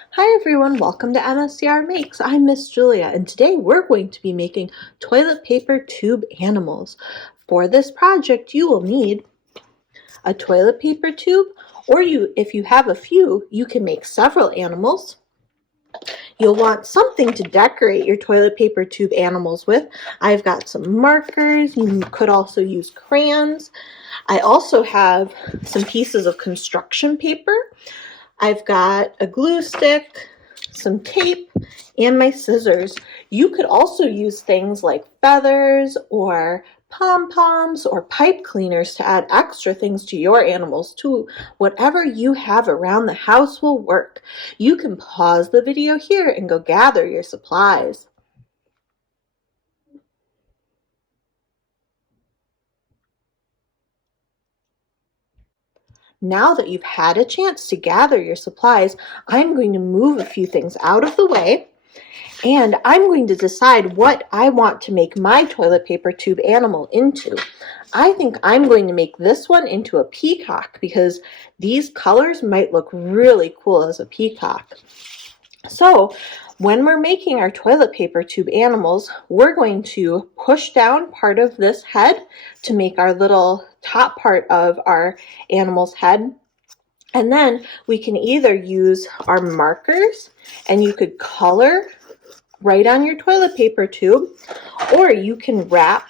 Hi everyone, welcome to MSCR Makes. I'm Miss Julia, and today we're going to be making toilet paper tube animals. For this project, you will need a toilet paper tube, or if you have a few, you can make several animals. You'll want something to decorate your toilet paper tube animals with. I've got some markers. You could also use crayons. I also have some pieces of construction paper. I've got a glue stick, some tape, and my scissors. You could also use things like feathers or pom-poms or pipe cleaners to add extra things to your animals too. Whatever you have around the house will work. You can pause the video here and go gather your supplies. Now that you've had a chance to gather your supplies, I'm going to move a few things out of the way, and I'm going to decide what I want to make my toilet paper tube animal into. I think I'm going to make this one into a peacock because these colors might look really cool as a peacock. So when we're making our toilet paper tube animals, we're going to push down part of this head to make our little top part of our animal's head. And then we can either use our markers, and you could color right on your toilet paper tube, or you can wrap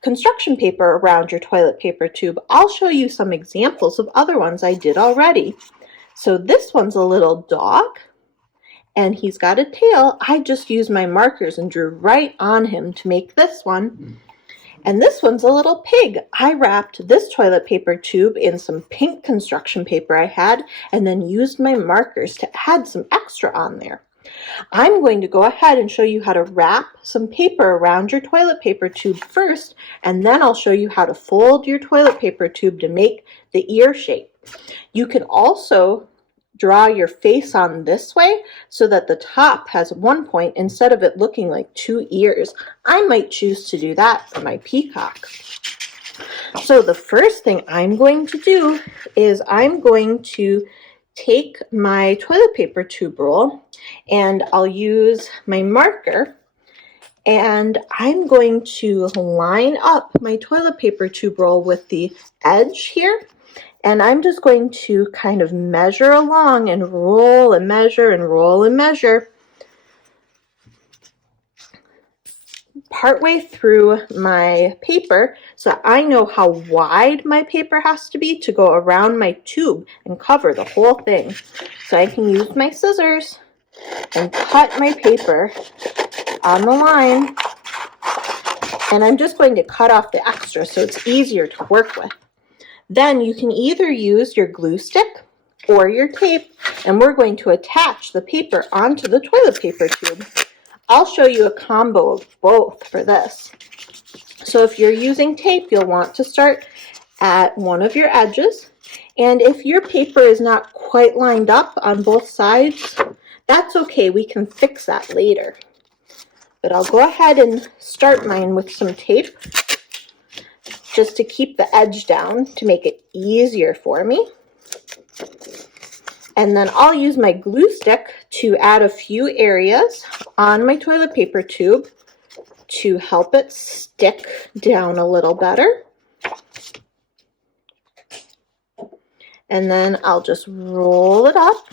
construction paper around your toilet paper tube. I'll show you some examples of other ones I did already. So this one's a little dog, and he's got a tail. I just used my markers and drew right on him to make this one. And this one's a little pig. I wrapped this toilet paper tube in some pink construction paper I had, and then used my markers to add some extra on there. I'm going to go ahead and show you how to wrap some paper around your toilet paper tube first, and then I'll show you how to fold your toilet paper tube to make the ear shape. You can also draw your face on this way so that the top has one point instead of it looking like two ears. I might choose to do that for my peacock. So the first thing I'm going to do is I'm going to take my toilet paper tube roll, and I'll use my marker, and I'm going to line up my toilet paper tube roll with the edge here. And I'm just going to kind of measure along and roll and measure and roll and measure. Partway through my paper, so I know how wide my paper has to be to go around my tube and cover the whole thing. So I can use my scissors and cut my paper on the line. And I'm just going to cut off the extra so it's easier to work with. Then you can either use your glue stick or your tape, and we're going to attach the paper onto the toilet paper tube. I'll show you a combo of both for this. So if you're using tape, you'll want to start at one of your edges, and if your paper is not quite lined up on both sides, that's okay, we can fix that later. But I'll go ahead and start mine with some tape, just to keep the edge down to make it easier for me. And then I'll use my glue stick to add a few areas on my toilet paper tube to help it stick down a little better. And then I'll just roll it up.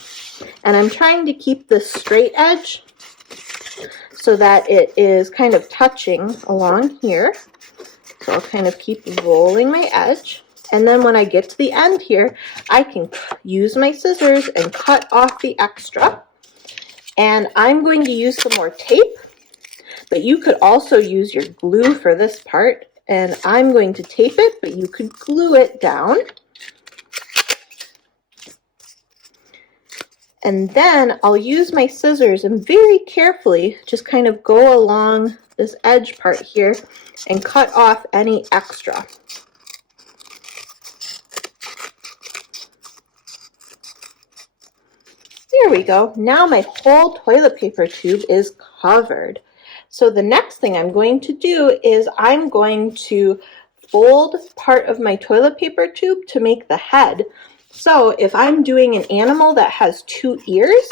And I'm trying to keep the straight edge so that it is kind of touching along here. So I'll kind of keep rolling my edge. And then when I get to the end here, I can use my scissors and cut off the extra. And I'm going to use some more tape, but you could also use your glue for this part. And I'm going to tape it, but you could glue it down. And then I'll use my scissors and very carefully just kind of go along this edge part here and cut off any extra. There we go. Now my whole toilet paper tube is covered. So the next thing I'm going to do is I'm going to fold part of my toilet paper tube to make the head. So if I'm doing an animal that has 2 ears,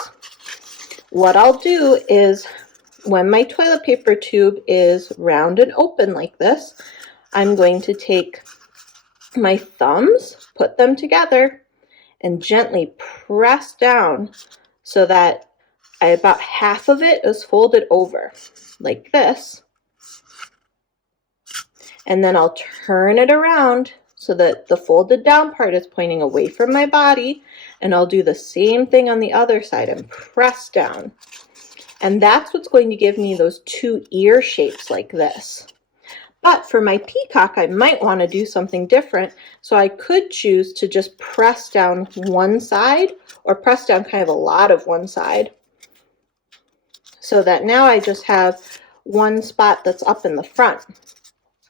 what I'll do is when my toilet paper tube is round and open like this, I'm going to take my thumbs, put them together, and gently press down so that about half of it is folded over like this. And then I'll turn it around so that the folded down part is pointing away from my body, and I'll do the same thing on the other side and press down. And that's what's going to give me those 2 ear shapes like this. But for my peacock, I might want to do something different, so I could choose to just press down one side, or press down kind of a lot of one side, so that now I just have one spot that's up in the front.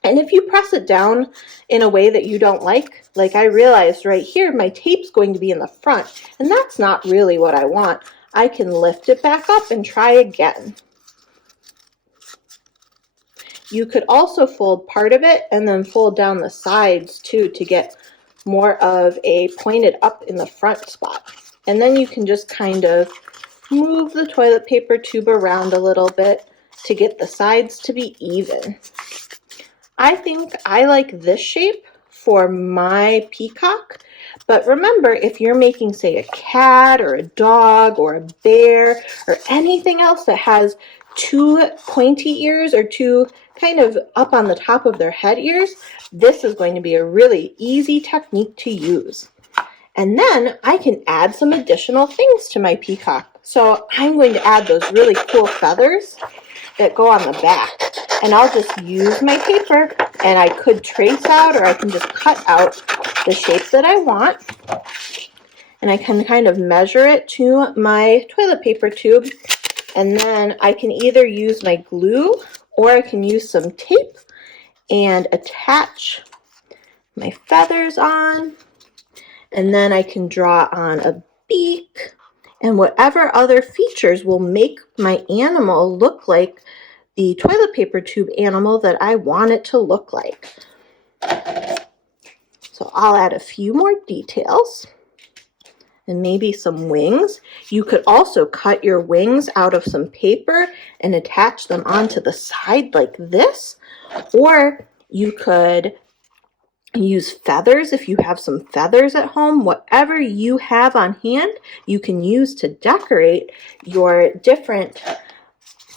And if you press it down in a way that you don't like I realized right here, my tape's going to be in the front, and that's not really what I want. I can lift it back up and try again. You could also fold part of it and then fold down the sides too to get more of a pointed up in the front spot. And then you can just kind of move the toilet paper tube around a little bit to get the sides to be even. I think I like this shape for my peacock, but remember, if you're making, say, a cat or a dog or a bear or anything else that has 2 pointy ears or 2 kind of up on the top of their head ears, this is going to be a really easy technique to use. And then I can add some additional things to my peacock. So I'm going to add those really cool feathers that go on the back. And I'll just use my paper, and I could trace out, or I can just cut out the shape that I want. And I can kind of measure it to my toilet paper tube. And then I can either use my glue, or I can use some tape and attach my feathers on. And then I can draw on a beak and whatever other features will make my animal look like the toilet paper tube animal that I want it to look like. So I'll add a few more details and maybe some wings. You could also cut your wings out of some paper and attach them onto the side like this, or you could use feathers if you have some feathers at home. Whatever you have on hand, you can use to decorate your different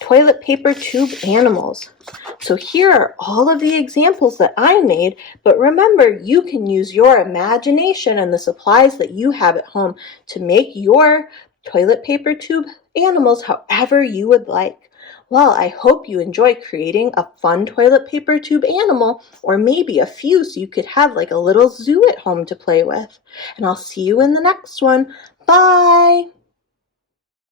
toilet paper tube animals. So here are all of the examples that I made, but remember, you can use your imagination and the supplies that you have at home to make your toilet paper tube animals however you would like. Well, I hope you enjoy creating a fun toilet paper tube animal, or maybe a few so you could have like a little zoo at home to play with. And I'll see you in the next one. Bye!